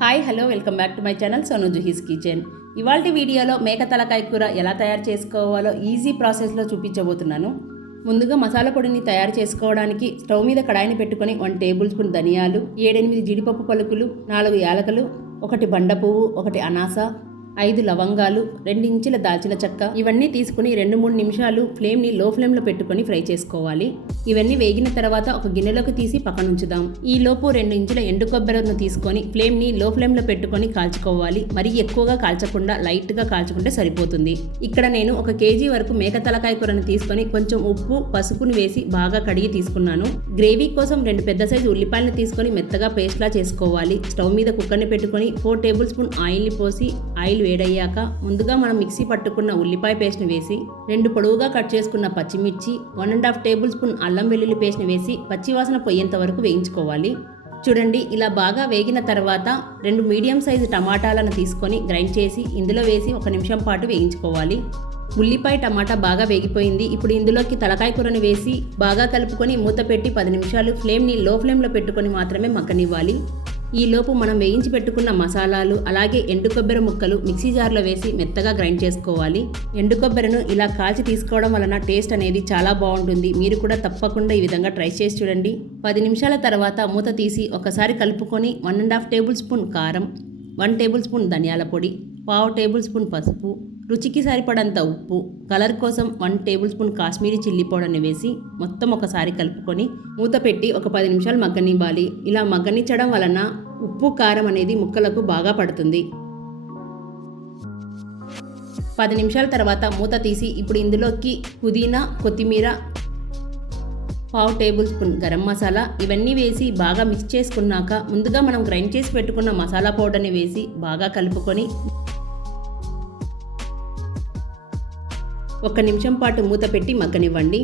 Hi hello welcome back to my channel Sonu Juhi's kitchen. ఇవాల్టి వీడియోలో మేక తలకాయ కూర ఎలా తయారు చేసుకోవాలో ఈజీ ప్రాసెస్లో చూపించబోతున్నాను. ముందుగా మసాలా పొడిని తయారు చేసుకోవడానికి స్టవ్ మీద కడాయిని పెట్టుకొని 1 టేబుల్ స్పూన్ ధనియాలు, 7-8 జీడిపప్పు పలుకులు, 4 యాలకులు, 1 బండ పువ్వు, 1 అనాస, 5 లవంగాలు, 2 ఇంచుల దాల్చిన చెక్క ఇవన్నీ తీసుకుని 2-3 నిమిషాలు ఫ్లేమ్ని లో ఫ్లేమ్లో పెట్టుకొని ఫ్రై చేసుకోవాలి. ఇవన్నీ వేగిన తర్వాత ఒక గిన్నెలోకి తీసి పక్కన ఉంచుదాం. ఈ లోపు 2 ఇంచుల ఎండు కొబ్బరిను తీసుకొని ఫ్లేమ్ని లో ఫ్లేమ్లో పెట్టుకొని కాల్చుకోవాలి. మరీ ఎక్కువగా కాల్చకుండా లైట్గా కాల్చుకుంటే సరిపోతుంది. ఇక్కడ నేను 1 కేజీ వరకు మేక తలకాయ కూరను తీసుకొని కొంచెం ఉప్పు, పసుపును వేసి బాగా కడిగి తీసుకున్నాను. గ్రేవీ కోసం 2 పెద్ద సైజు ఉల్లిపాయలను తీసుకొని మెత్తగా పేస్ట్లా చేసుకోవాలి. స్టవ్ మీద కుక్కర్ని పెట్టుకొని 4 టేబుల్ స్పూన్ ఆయిల్ని పోసి ఆయిల్ వేడయ్యాక ముందుగా మనం మిక్సీ పట్టుకున్న ఉల్లిపాయ పేస్ట్ని వేసి 2 పొడవుగా కట్ చేసుకున్న పచ్చిమిర్చి, 1.5 టేబుల్ స్పూన్ అల్లం వెల్లుల్లి పేస్ట్ని వేసి పచ్చివాసన పోయేంత వరకు వేయించుకోవాలి. చూడండి, ఇలా బాగా వేగిన తర్వాత 2 మీడియం సైజు టమాటాలను తీసుకొని గ్రైండ్ చేసి ఇందులో వేసి 1 నిమిషం పాటు వేయించుకోవాలి. ఉల్లిపాయ టమాటా బాగా వేగిపోయింది. ఇప్పుడు ఇందులోకి తలకాయ కూరను వేసి బాగా కలుపుకొని మూత పెట్టి 10 నిమిషాలు ఫ్లేమ్ని లో ఫ్లేమ్లో పెట్టుకొని మాత్రమే మగ్గనివ్వాలి. ఈలోపు మనం వేయించి పెట్టుకున్న మసాలాలు అలాగే ఎండు కొబ్బరి ముక్కలు మిక్సీ జార్లో వేసి మెత్తగా గ్రైండ్ చేసుకోవాలి. ఎండు కొబ్బరిను ఇలా కాల్చి తీసుకోవడం వలన టేస్ట్ అనేది చాలా బాగుంటుంది. మీరు కూడా తప్పకుండా ఈ విధంగా ట్రై చేసి చూడండి. 10 నిమిషాల తర్వాత మూత తీసి ఒకసారి కలుపుకొని 1.5 టేబుల్ స్పూన్ కారం, 1 టేబుల్ స్పూన్ ధనియాల పొడి, 1/2 టేబుల్ స్పూన్ పసుపు, రుచికి సరిపడంత ఉప్పు, కలర్ కోసం 1 టేబుల్ స్పూన్ కాశ్మీరీ చిల్లీ పౌడర్ని వేసి మొత్తం ఒకసారి కలుపుకొని మూత పెట్టి ఒక 10 నిమిషాలు మగ్గనివ్వాలి. ఇలా మగ్గనిచ్చడం వలన ఉప్పు కారం అనేది ముక్కలకు బాగా పడుతుంది. 10 నిమిషాల తర్వాత మూత తీసి ఇప్పుడు ఇందులోకి పుదీనా, కొత్తిమీర, 1/2 టేబుల్ స్పూన్ గరం మసాలా ఇవన్నీ వేసి బాగా మిక్స్ చేసుకున్నాక ముందుగా మనం గ్రైండ్ చేసి పెట్టుకున్న మసాలా పౌడర్ని వేసి బాగా కలుపుకొని 1 నిమిషం పాటు మూత పెట్టి మగ్గనివ్వండి.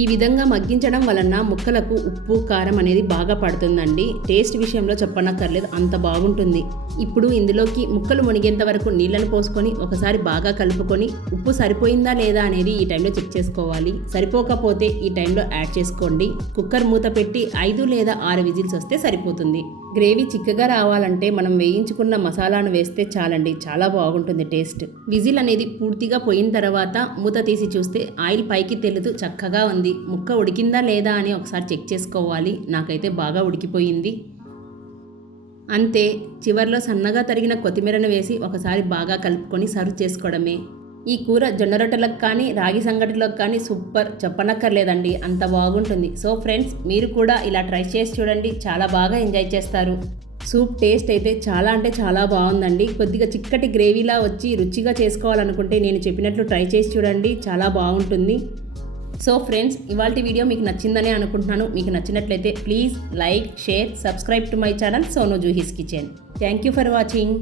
ఈ విధంగా మగ్గించడం వలన ముక్కలకు ఉప్పు కారం అనేది బాగా పడుతుందండి. టేస్ట్ విషయంలో చెప్పనక్కర్లేదు, అంత బాగుంటుంది. ఇప్పుడు ఇందులోకి ముక్కలు మునిగేంత వరకు నీళ్ళను పోసుకొని ఒకసారి బాగా కలుపుకొని ఉప్పు సరిపోయిందా లేదా అనేది ఈ టైంలో చెక్ చేసుకోవాలి. సరిపోకపోతే ఈ టైంలో యాడ్ చేసుకోండి. కుక్కర్ మూత పెట్టి 5 లేదా 6 విజిల్స్ వస్తే సరిపోతుంది. గ్రేవీ చిక్కగా రావాలంటే మనం వేయించుకున్న మసాలాను వేస్తే చాలండి, చాలా బాగుంటుంది టేస్ట్. విజిల్ అనేది పూర్తిగా పోయిన తర్వాత మూత తీసి చూస్తే ఆయిల్ పైకి తేలుతూ చక్కగా ఉంది. ముక్క ఉడికిందా లేదా అని ఒకసారి చెక్ చేసుకోవాలి. నాకైతే బాగా ఉడికిపోయింది. అంతే, చివర్లో సన్నగా తరిగిన కొత్తిమీరను వేసి ఒకసారి బాగా కలుపుకొని సర్వ్ చేసుకోవడమే. ఈ కూర జొన్న రొట్టెలకు కానీ రాగి సంగటిలోకి కానీ సూపర్, చెప్పనక్కర్లేదండి, అంత బాగుంటుంది. సో ఫ్రెండ్స్, మీరు కూడా ఇలా ట్రై చేసి చూడండి, చాలా బాగా ఎంజాయ్ చేస్తారు. సూప్ టేస్ట్ అయితే చాలా అంటే చాలా బాగుందండి. కొద్దిగా చిక్కటి గ్రేవీలా వచ్చి రుచిగా చేసుకోవాలనుకుంటే నేను చెప్పినట్లు ట్రై చేసి చూడండి, చాలా బాగుంటుంది. సో ఫ్రెండ్స్, ఇవాల్టి వీడియో మీకు నచ్చిందని అనుకుంటున్నాను. మీకు నచ్చినట్లయితే please like, share, subscribe to my channel Sonu Juhi's kitchen. Thank you for watching.